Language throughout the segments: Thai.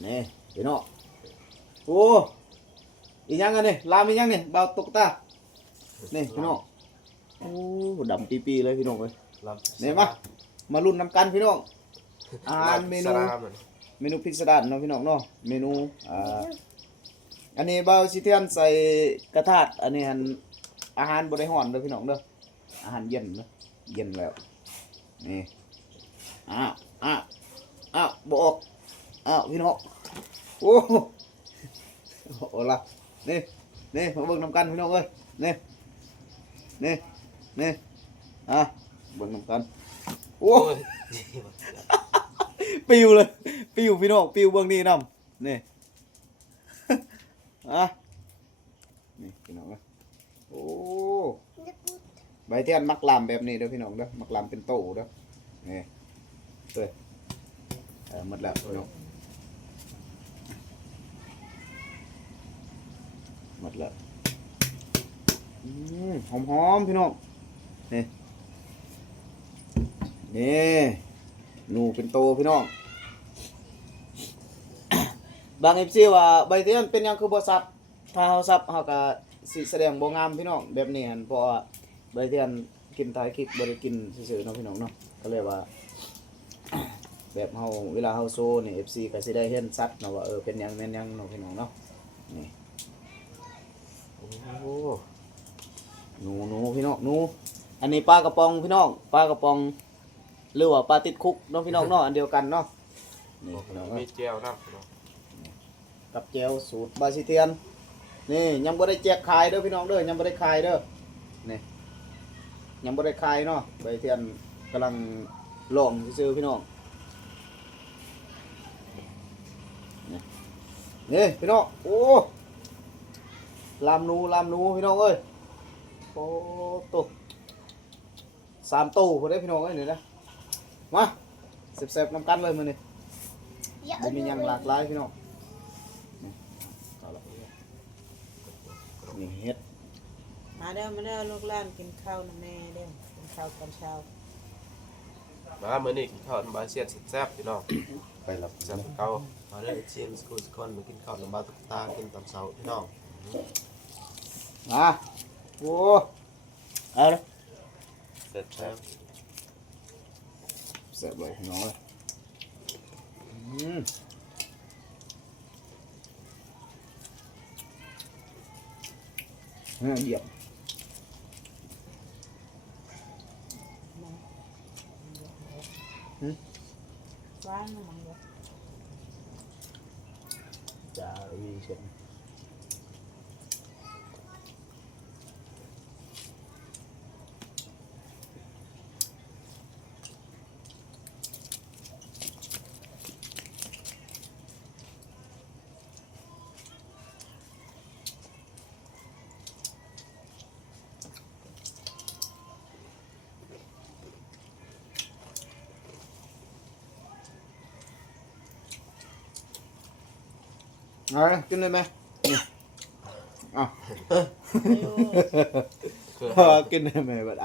นี่พี่น้องโอ้อีหยังอันนี้ลามอีหยังนี่เบาตกตานี่พี่น้องโอ้ดำปีปีๆเลยพี่น้องเอ้ยลำเนี่ยมา มาลุ้นน้ำกันพี่น้องอาหารเมนูสลามอะเมนูพิสดารเนาะพี่น้องเนาะเมนูอ่าอันนี้เบาสิเทียนใส่กระทาดอันนี้หันอาหารบริหารเด้อพี่น้องเด้ออาหารเย็นเด้อเย็นแล้วนี่อ้าวอ้าวอ้าวบออก อ้าวพี่น้องโอ้โหโอ้ละนี่นี่มาเบิ่งน้ำกันพี่น้องเอ้ยนี่นี่นี่อะเบิ่งน้ำกันโอ้โอ้ยปิวเลยปิวพี่น้องปิวเบื้องนี้นํนี่อะนี่พี่น้องเอ้ยโอ้ใบเทียนมักลามแบบนี้เด้อพี่น้องเด้อมักลามเป็นโตเด้อนี่เอ้ยเออหมดแล้วพี่น้อง หมดล้วอืมหอมๆพี่น้องนี่นี่หนูเป็นโตพี่น้องบางเอฟซีว่าใบเทียนเป็นยังคือบ่ซับถ้าเฮาซับเฮาก็สิแสดงบ่งามพี่น้องแบบนี้หั่นเพราะว่าใบเทียนกินท้ายคลิกบ่ได้กินซื่อๆเนาะพี่น้องเนาะก็เลยว่า แบบเฮาเวลาเฮาโซนี่ FC ก็สิได้เห็นชัดเนาะว่าเออเป็นหยังแม่นหยังเนาะพี่น้องเนาะนี่ โอ้หนูหนูพี่น้องหนูอันนี้ปลากระป๋องพี่น้องปลากระป๋องหรือว่าปลาติดคุกเนาะพี่น้องเนาะอันเดียวกันเนาะนี่พี่น้องเอ้ยมีเจลน้ำเนาะกับเจลสูตรบาซิเทียนนี่ยังบ่ได้แจกขายเด้อพี่น้องเด้อยังบ่ได้ขายเด้อนี่ยังบ่ได้ขายเนาะใบเทียนกำลังลองซื้อๆพี่น้องนี่นี่พี่น้องโอ้ ลามหนูลามหนูพี่น้องเอ้ยโอ้ตุสามตู้พอได้พี่น้องเอ้ยนี่นะมาเสร็จๆน้ำกันเลยมื้อนี้บ่มีหยังหลากหลายพี่น้องเอาละนี่เฮ็ดมาเด้อมาเด้อลูกหลานกินข้าวนะแม่เด้อกินข้าวตอนเช้ามาเมื่อนี้กินข้าวน้ำบาเซียนแซ่บๆพี่น้องไปรับแซ่บเก่ามาได้เชียนสกูสคนมากินข้าวน้ำบาตุกตากินตอนเช้าพี่น้อง มาโอ้เอาเลยเสร็จแล้วเสิร์ฟเลยพี่น้องเลยอืมเนี่ยเหยียบว่างมั้งเด้อจะวีเช็ดเอาเลยกิน เลยไหมนี่เอ้าวคือกินได้ไหมบัดไ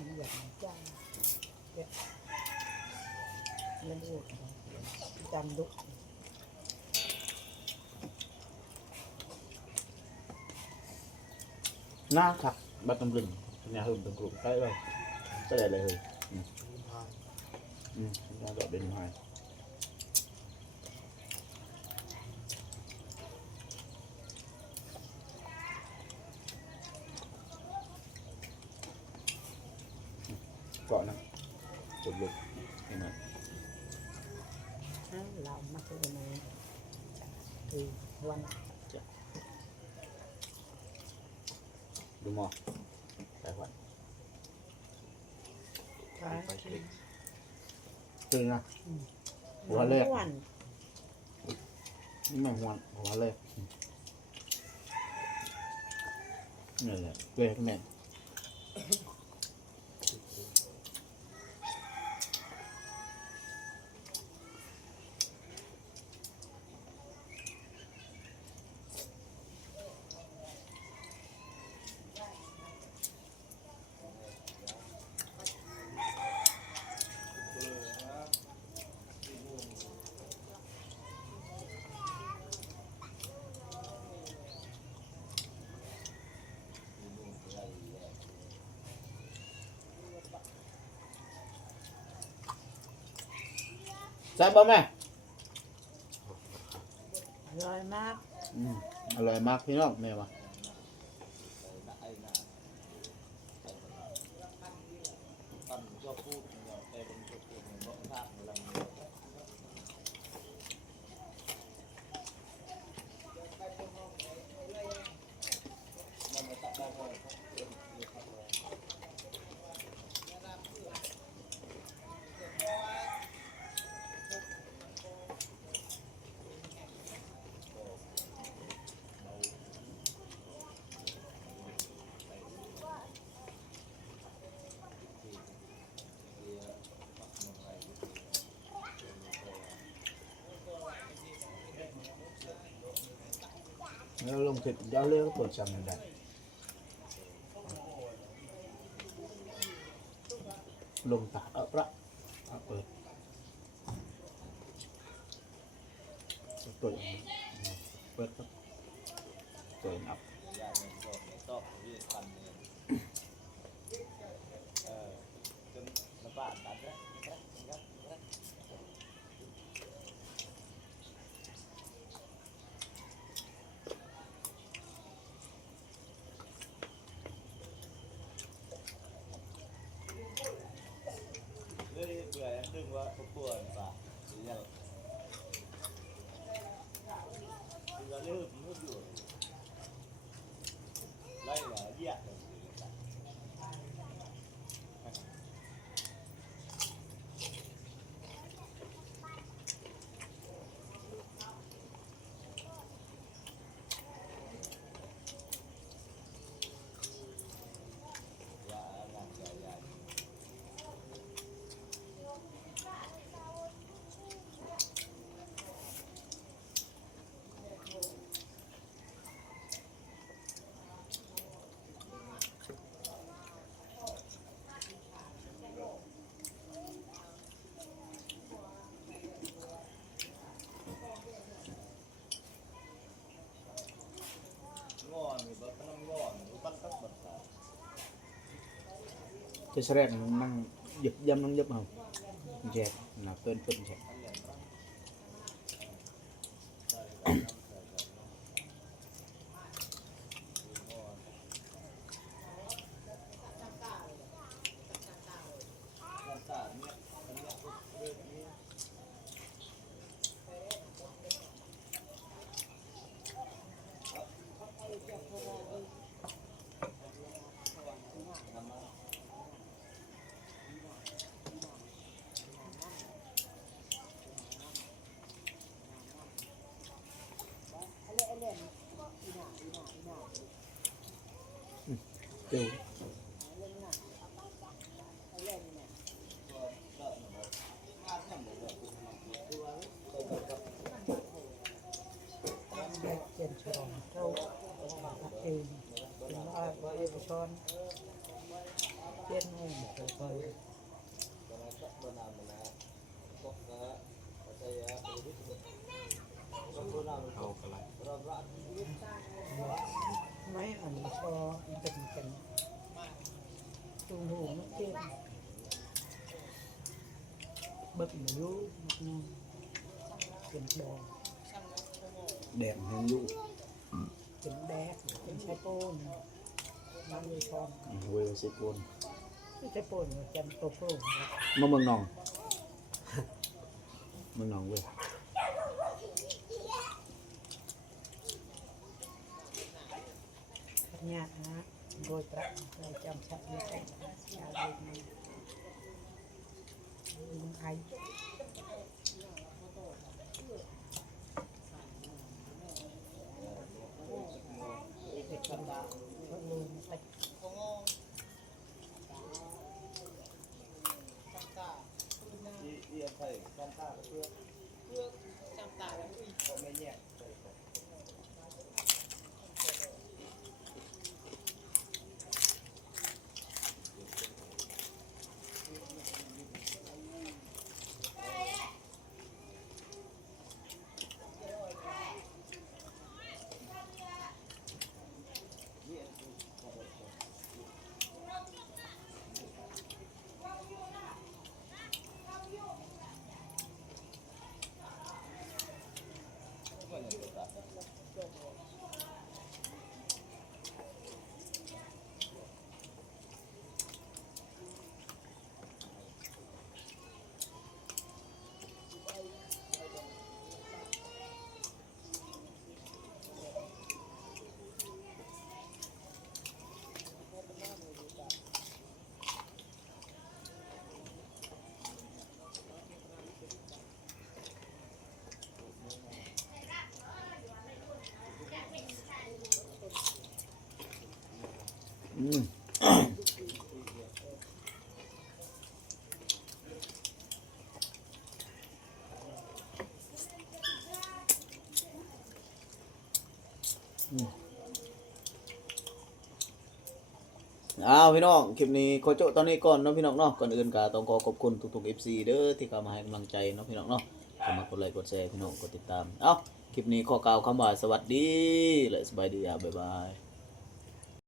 อจะให้นั่งงอยเออจานมักเจมักอุ้ยจัดจ้ะเออวัววิ่งกะอีเมลไปเด้อนั่นทำอย่างจ้าเด็ดเล่นอุดจำดุหน้าขับบัดตำลึง nhà hương tầm cụm cái rồi cái này là hương ừ เกาะนะจุดลึกเห็นไหมฮะเรามาคือในคือวันดูหมอไปก่อนท้ายไปคลิกตื่นนะหัวเลยวันนี่ไม่หัวหัวเลยนี่แหละเว้ยแม่ ซ่บบ่แม่อร่อยมาก อืมอร่อยมากพี่น้องแม่ว่า แล้วลงเสร็จเดี๋ยวเรียก็เปิดจังได้ลงตาเออประเอาเปิดเปิดเปิดครับเปิดอัพเลย บื่อยังดึงว่าปวดปะหรือยังคือเราเริ่มมุดอยู่ไล่เหรอเยี่ยเลย งอนหรือว่าต้องงอนหรือปั้นตั้งบัตร จะแสดงนั่งหยิบยำนั่งหยิบเอาแจกนะเปิ้นเปิ้นแจก เดี๋ยว แยกเจนฉลองเจ้าเองเป็นว่าว่าเอฟชอนเจียนงูไปไป เอาอะไร ไม่อันพอ เป็นเป็นตูหูนักเจียนเบิกหมูนักนอนเป็นแดงแดงแห้งอยู่เป็นแดกเป็นใช้โป้นน้ำมีช้อนเวยสิบวนไม่ใช่โป้นจำตัวโป้นมาเมืองนองเมืองนองเว้ย เนี่ยนะโดยประเราจำชัดไม่ได้ชาลีมันลุงไอลุงไอ ที่ที่ใส่ซ้ำตาเพื่อเพื่อซ้ำตาแล้วก็ไม่แยก อ้าวพี่น้องคลิปนี้ขอโจบตอนนี้ก่อนเนาะพี่น้องเนาะก่อนอื่นก็ต้องขอขอบคุณทุกๆ FC เด้อที่เข้ามาให้กำลังใจเนาะพี่น้องเนาะเข้ามากดไลค์กดแชร์พี่น้องกดติดตามเอ้าคลิปนี้ขอกล่าวคำว่าสวัสดีและสบายดีอะบ๊ายบาย